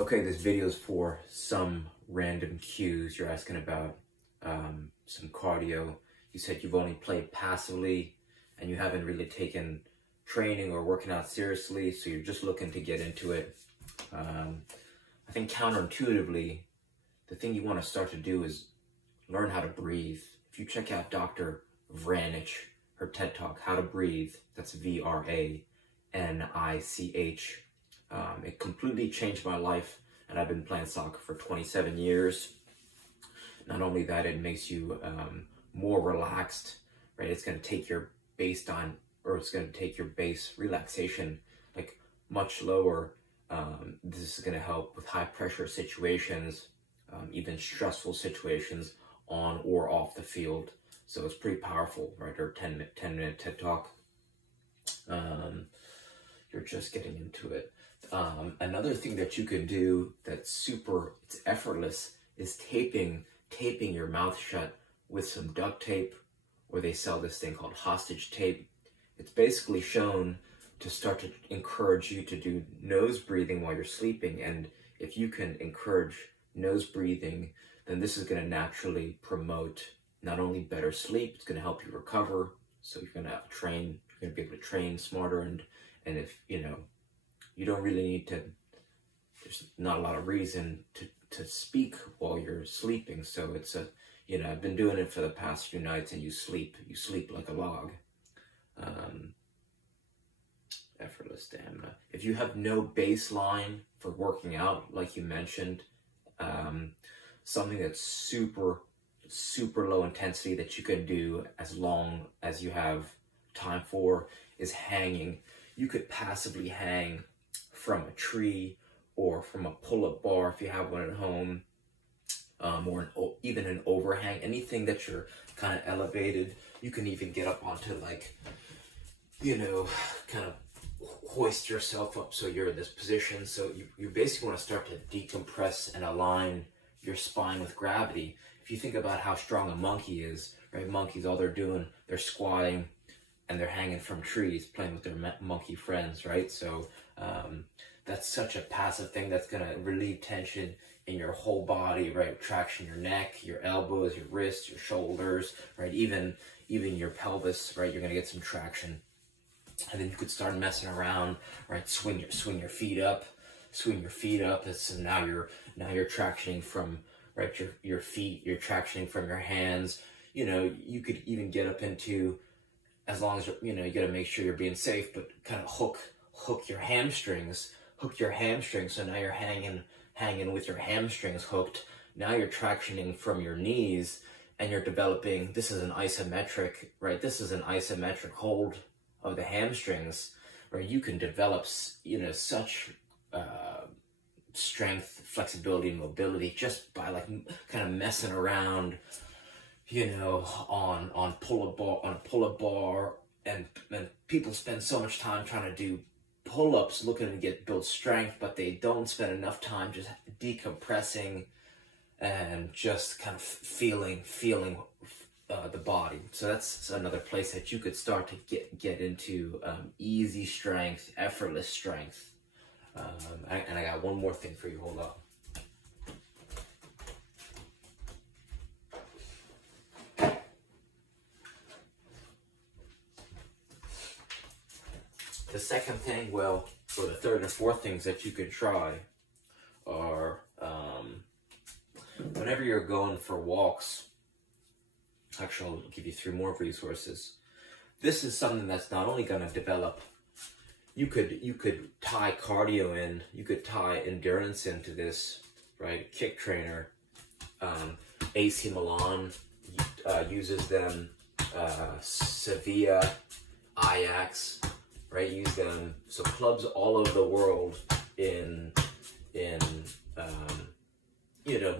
Okay, this video is for some random cues. You're asking about some cardio. You said you've only played passively and you haven't really taken training or working out seriously, so you're just looking to get into it. I think counterintuitively, the thing you want to start to do is learn how to breathe. If you check out Dr. Vranich, her TED Talk, How to Breathe, that's Vranich. It completely changed my life, and I've been playing soccer for 27 years. Not only that, it makes you more relaxed, right? It's going to take your base relaxation like much lower. This is going to help with high pressure situations, even stressful situations on or off the field. So it's pretty powerful, right? Or 10-minute TED Talk. You're just getting into it. Another thing that you can do that's it's effortless is taping your mouth shut with some duct tape, or they sell this thing called hostage tape. It's basically shown to start to encourage you to do nose breathing while you're sleeping. And if you can encourage nose breathing, then this is going to naturally promote not only better sleep, it's going to help you recover. So you're going to be able to train smarter. And if, you don't really need to, there's not a lot of reason to speak while you're sleeping. So it's I've been doing it for the past few nights, and you sleep like a log. Effortless stamina. If you have no baseline for working out, like you mentioned, something that's super low intensity that you can do as long as you have time for is hanging. You could passively hang from a tree or from a pull-up bar if you have one at home, or even an overhang, anything that you're kind of elevated. You can even get up onto, like, kind of hoist yourself up so you're in this position. So you basically want to start to decompress and align your spine with gravity. If you think about how strong a monkey is, right? Monkeys, all they're doing, they're squatting and they're hanging from trees, playing with their monkey friends, right? So that's such a passive thing that's going to relieve tension in your whole body, right? Traction your neck, your elbows, your wrists, your shoulders, right? Even your pelvis, right? You're going to get some traction. And then you could start messing around, right? Swing your feet up. So now you're tractioning from, right, your feet. You're tractioning from your hands. You could even get up into, as long as you got to make sure you're being safe, but kind of hook your hamstrings. So now you're hanging with your hamstrings hooked. Now you're tractioning from your knees, and you're developing. This is an isometric, right? This is an isometric hold of the hamstrings, where you can develop, such strength, flexibility, and mobility just by kind of messing around, on a pull-up bar, and people spend so much time trying to do pull-ups, looking to build strength, but they don't spend enough time just decompressing and just kind of feeling the body. So that's another place that you could start to get into easy strength, effortless strength. And I got one more thing for you. Hold on. The second thing, or the third and fourth things that you could try are whenever you're going for walks. Actually, I'll give you 3 more resources. This is something that's not only going to develop. You could tie cardio in. You could tie endurance into this, right? Kick Trainer, AC Milan uses them. Sevilla, Ajax, right? Use them. So clubs all over the world in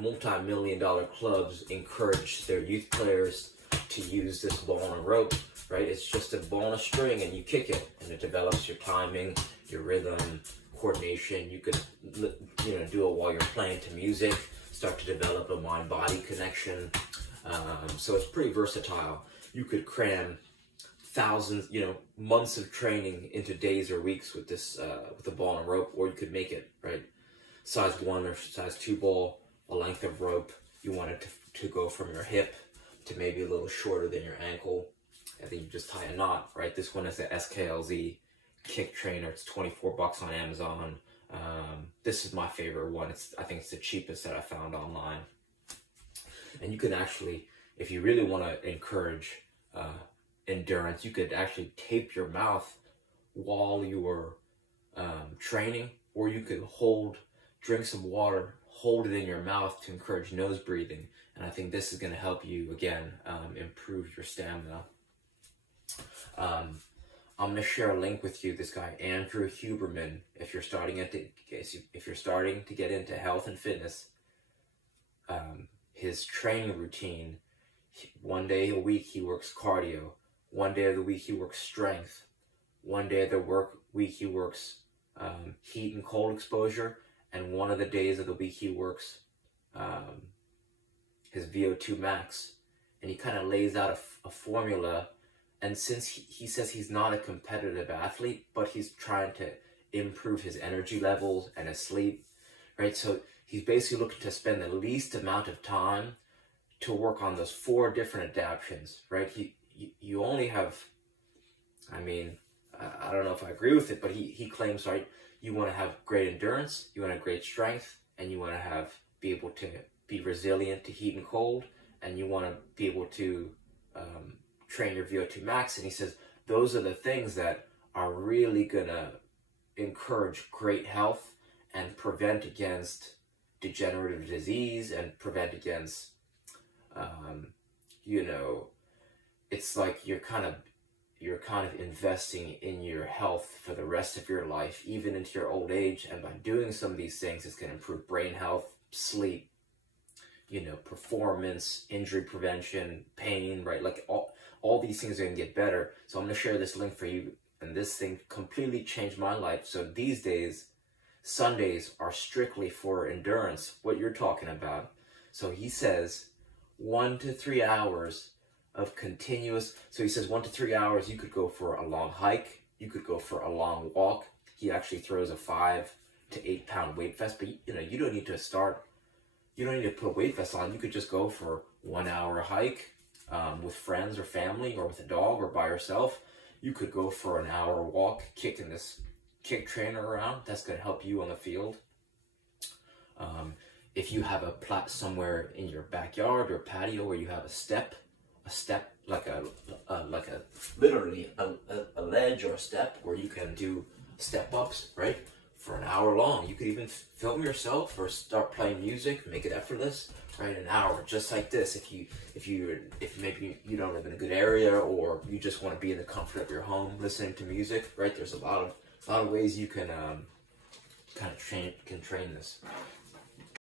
multi-million-dollar clubs encourage their youth players to use this ball on a rope, right? It's just a ball on a string, and you kick it, and it develops your timing, your rhythm, coordination. You could, do it while you're playing to music, start to develop a mind-body connection. So it's pretty versatile. You could cram thousands, months of training into days or weeks with this, with the ball and a rope, or you could make it, right? size 1 or size 2 ball, a length of rope. You want it to go from your hip to maybe a little shorter than your ankle, and then you just tie a knot, right? This one is the SKLZ kick trainer. It's 24 bucks on Amazon. This is my favorite one. I think it's the cheapest that I found online. And you can actually, if you really want to encourage endurance, you could actually tape your mouth while you are training, or you could drink some water, hold it in your mouth to encourage nose breathing. And I think this is going to help you, again, improve your stamina. I'm going to share a link with you, this guy, Andrew Huberman. If you're starting to get into health and fitness, his training routine, one day a week he works cardio, one day of the week he works strength, one day of the week he works heat and cold exposure, and one of the days of the week he works his VO2 max. And he kind of lays out a formula. And since he says he's not a competitive athlete, but he's trying to improve his energy levels and his sleep, right? So he's basically looking to spend the least amount of time to work on those 4 different adaptions, right? You only have, I mean, I don't know if I agree with it, but he claims, right, you want to have great endurance, you want to have great strength, and you want to be able to be resilient to heat and cold, and you want to be able to train your VO2 max. And he says those are the things that are really gonna encourage great health and prevent against degenerative disease and prevent against you know, it's like you're kind of investing in your health for the rest of your life, even into your old age. And by doing some of these things, it's going to improve brain health, sleep, you know, performance, injury prevention, pain, right? Like all these things are going to get better. So I'm going to share this link for you. And this thing completely changed my life. So these days, Sundays are strictly for endurance, what you're talking about. So he says 1 to 3 hours of continuous. So he says 1 to 3 hours, you could go for a long hike. You could go for a long walk. He actually throws a 5 to 8 pound weight vest, but you know, you don't need to put a weight vest on. You could just go for 1 hour hike with friends or family, or with a dog, or by yourself. You could go for an hour walk, kicking this kick trainer around. That's going to help you on the field. If you have a plat somewhere in your backyard or patio where you have a step, like literally a ledge or a step where you can do step ups, right? For an hour long. You could even film yourself or start playing music, make it effortless, right? An hour, just like this. If maybe you don't live in a good area, or you just want to be in the comfort of your home listening to music, right? There's a lot of ways you can kind of train this.